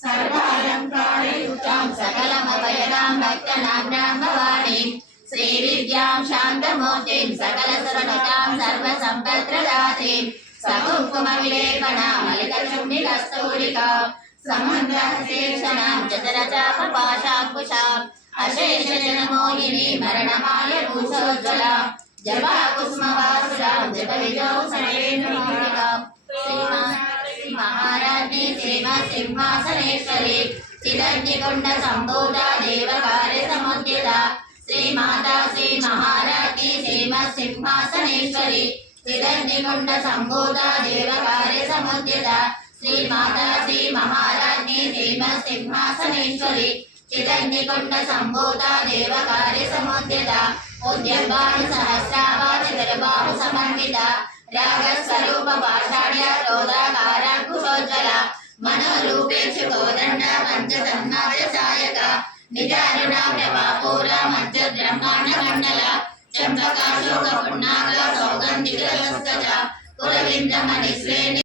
सर्वालङ्कारयुक्तां सकलमभयदां भक्तनाम्नां भवानीं श्रीविद्यां शान्तमूर्तिं सकलसुरनुतां सर्वसम्पत्प्रदातीं सकुङ्कुमविलेपनां मलिकचुण्डिकस्तूरिकां समन्त्रहस्तेक्षणां चतरचापपाशाङ्कुशाम् अशेषजनमोहिनी मरणमालभूषोज्ज्वलां जपाकुसुमवासुरां जपविजौ सर्वेन्द्रमौलिकां महाराज्ञी श्रीमत्सिंहासनेश्वरी चिदग्निकुण्ड सम्भूता देवकार्य समुद्यता श्रीमाता श्री महाराज्ञी श्रीमत्सिंहासनेश्वरी चिदग्निकुण्ड सम्भूता देवकार्य समुद्यता श्रीमाता श्री महाराज्ञी श्रीमत्सिंहासनेश्वरी चिदग्निकुण्ड सम्भूता देवकार्य समुद्यता उद्यद्भानु सहस्रावाचितरबाहु समन्विता रागस्वरूप पाषाढ्य क्रोधाकाराङ्कुशोज्ज्वला मनोरूपेक्षु कोदण्ड पञ्चतन्मात्र सायक निजारुणा प्रभापूरा मध्य ब्रह्माण्ड मण्डल चम्पकाशोक पुण्णाग सौगन्धिक कुलविन्द्रमणिश्रेणि